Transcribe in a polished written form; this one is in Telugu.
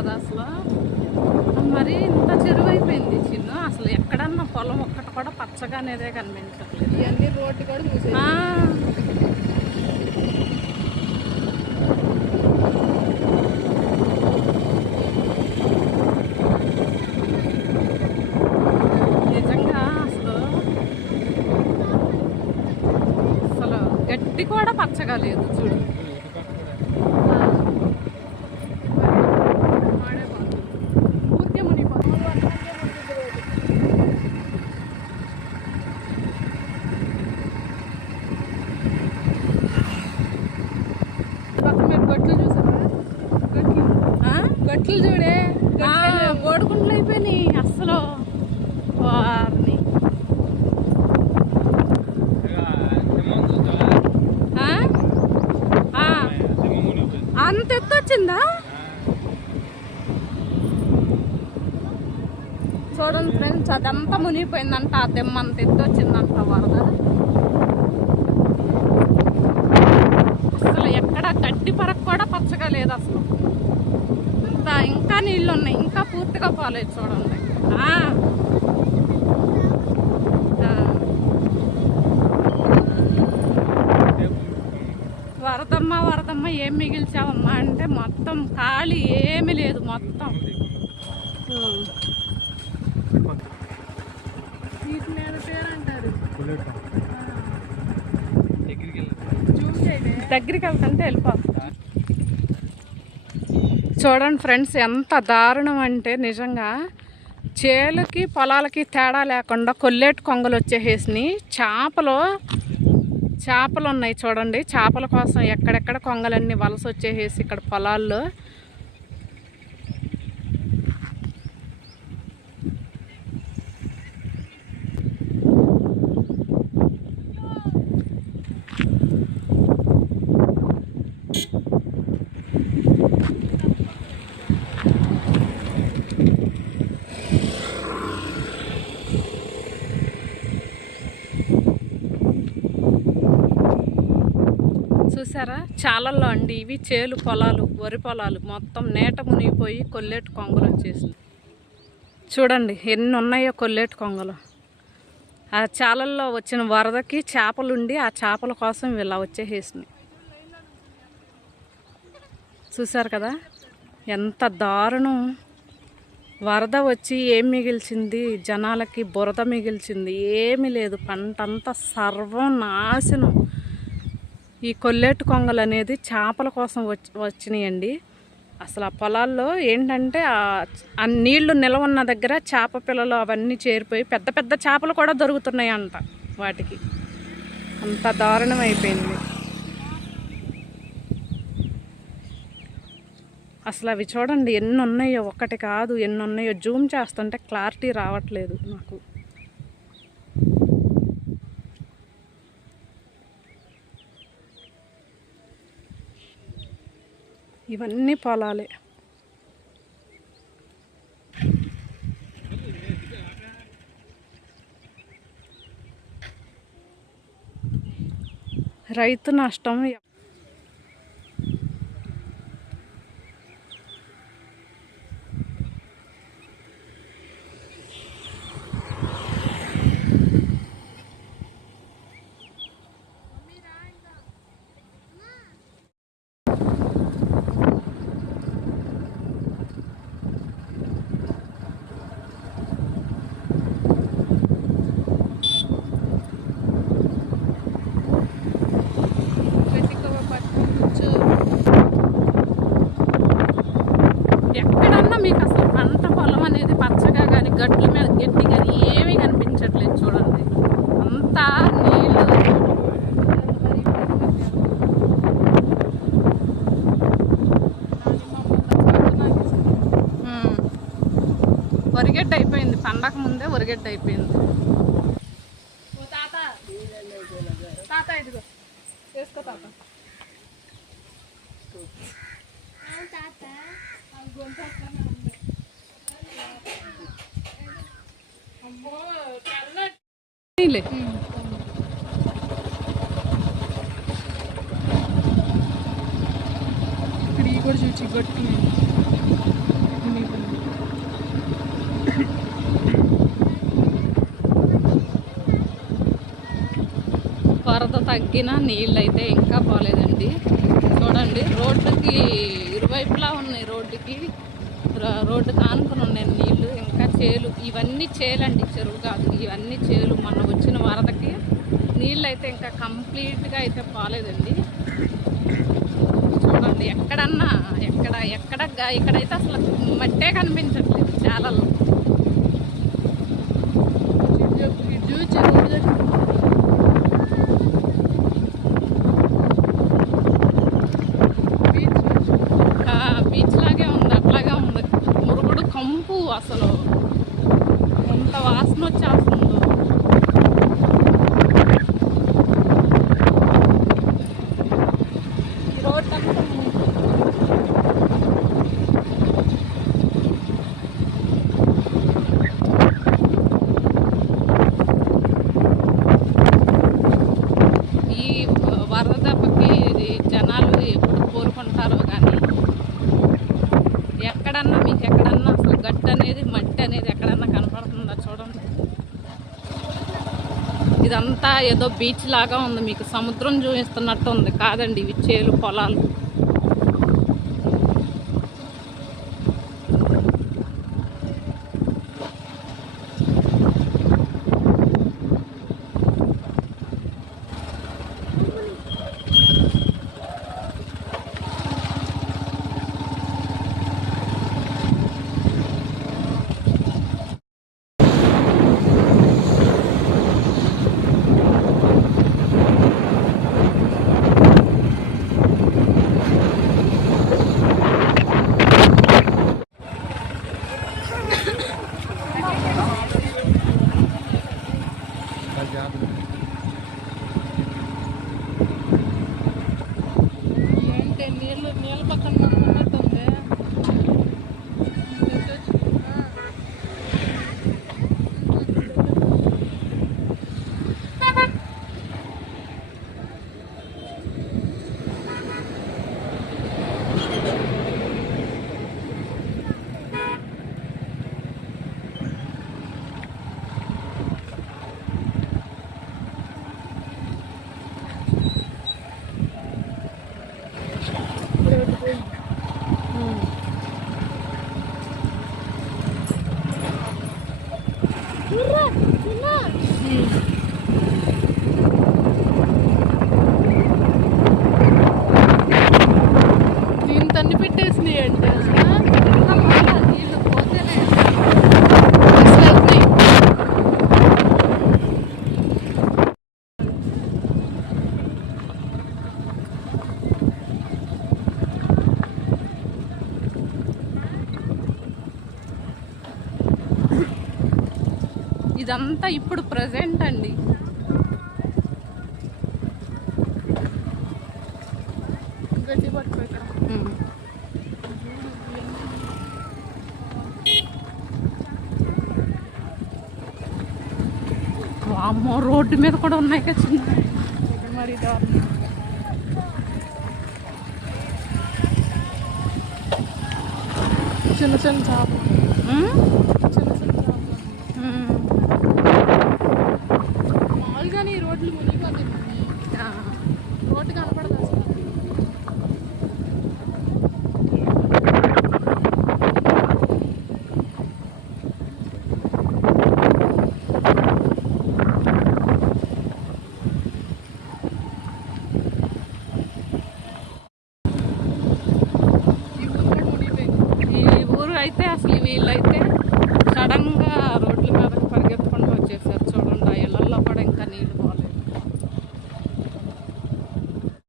కదా అసలు. మరి ఇంత చెరువు అయిపోయింది చిన్న. అసలు ఎక్కడన్నా పొలం ఒక్కటి కూడా పచ్చగా అనేదే కనిపించట్లేదు. ఇవన్నీ రోడ్డు కూడా చూసే నిజంగా అసలు గడ్డి కూడా పచ్చగా లేదు చూడు. ఊరికే మునిగిపోతుంది. మీరు గట్లు చూసారా? గట్లు చూడే గోడుకుంటలు అయిపోయినాయి అస్సలు. వారిని అంత ఎత్తు వచ్చిందా? చూడండి ఫ్రెండ్స్, అదంతా మునిగిపోయిందంట. ఆ దెమ్మ అంత ఎత్తు వచ్చిందంట వరద. అసలు ఎక్కడ గడ్డి పరకు కూడా పచ్చగా లేదు అసలు. ఇంకా నీళ్ళు ఉన్నాయి, ఇంకా పూర్తిగా పోలేదు చూడండి. వరదమ్మ వరదమ్మ ఏం మిగిల్చావమ్మా అంటే మొత్తం ఖాళీ, ఏమీ లేదు మొత్తం. దగ్గరికి వెళ్తుంటే వెళ్ళిపోతుంది. చూడండి ఫ్రెండ్స్, ఎంత దారుణం అంటే నిజంగా చేలకి పొలాలకి తేడా లేకుండా కొల్లేటి కొంగలు వచ్చేసేసినాయి. చేపలు ఉన్నాయి చూడండి. చేపల కోసం ఎక్కడెక్కడ కొంగలన్నీ వలస వచ్చేసేసి ఇక్కడ పొలాల్లో. చూసారా, చాలల్లో అండి ఇవి చేలు పొలాలు, వరి పొలాలు మొత్తం నేట మునిగిపోయి కొల్లేటి కొంగలు వచ్చేసింది. చూడండి ఎన్ని ఉన్నాయో కొల్లేటి కొంగలు. ఆ చాలల్లో వచ్చిన వరదకి చేపలుండి ఆ చేపల కోసం ఇలా వచ్చేసేసినాయి. చూసారు కదా ఎంత దారుణం. వరద వచ్చి ఏం మిగిల్చింది? జనాలకి బురద మిగిల్చింది, ఏమీ లేదు. పంట అంతా సర్వం నాశనం. ఈ కొల్లేటి కొంగలు అనేది చేపల కోసం వచ్చినాయండి. అసలు ఆ పొలాల్లో ఏంటంటే ఆ నీళ్లు నిలవ ఉన్న దగ్గర చేప పిల్లలు అవన్నీ చేరిపోయి పెద్ద పెద్ద చేపలు కూడా దొరుకుతున్నాయి అంట వాటికి. అంత దారుణం అయిపోయింది అసలు. అవి చూడండి ఎన్ని ఉన్నాయో, ఒకటి కాదు ఎన్ని ఉన్నాయో. జూమ్ చేస్తుంటే క్లారిటీ రావట్లేదు నాకు. ఇవన్నీ పొలాలే. రైతు నష్టం. ఎక్కడన్నా మీకు అసలు పంట పొలం అనేది పచ్చగా కానీ గట్ల మీద గట్టి కానీ ఏమీ కనిపించట్లేదు. చూడండి అంతా నీళ్ళు. వరిగడ్డ అయిపోయింది, పండగ ముందే వరిగడ్డ అయిపోయింది. తాత ఇదిగో వేసుకో తాత. ఇక్కడ కూడా చూచి గట్టి వరద తగ్గిన నీళ్ళు అయితే ఇంకా పోలేదండి. చూడండి, రోడ్డుకి ఇరువైపులా ఉన్నాయి. రోడ్డు కానుకొని ఉన్నాయి నీళ్లు. ఇంకా చేలు, ఇవన్నీ చేలండి, చెరువు కాదు, ఇవన్నీ చేలు. మొన్న వచ్చిన వరదకి నీళ్ళు అయితే ఇంకా కంప్లీట్గా అయితే పోలేదండి. చూడండి, ఇక్కడైతే అసలు మట్టే కనిపించట్లేదు చాలలో. బీచ్ లాగే ఉంది, అట్లాగే ఉంది. మురుగుడు కంపు, అసలు ఎంత వాసన వచ్చేస్తుందో. ఈ రోడ్ అంతా వరద దెబ్బకి జనాలు ఎప్పుడు కోరుకుంటారో కానీ మీకు ఎక్కడన్నా అసలు గట్టు అనేది, మట్టి అనేది ఎక్కడన్నా కనపడుతుందా? చూడండి, ఇదంతా ఏదో బీచ్ లాగా ఉంది, మీకు సముద్రం చూపిస్తున్నట్టు ఉంది. కాదండి, ఇవి చేలు, పొలాలు. ఏంటి నీళ్ళ పక్కన ఉన్నట్టుంది. దీని తన్ని పెట్టేసినాయి అంటే నీళ్ళు పోతేనే ఇదంతా ఇప్పుడు ప్రజెంట్ అండి. వామ్మో, రోడ్డు మీద కూడా ఉన్నాయి కదా చిన్న, మరి చిన్న చిన్న చేపలు. మామూలుగానే ఈ రోడ్లు మునిగిపోతాయి, రోడ్డు కనపడదు అసలు. అయితే అసలు వీళ్ళైతే సడన్గా రోడ్ల మీదకి పరిగెత్తుకుంటూ వచ్చేసారు. చూడండి, ఆ ఇళ్ళల్లో కూడా ఇంకా నీళ్ళు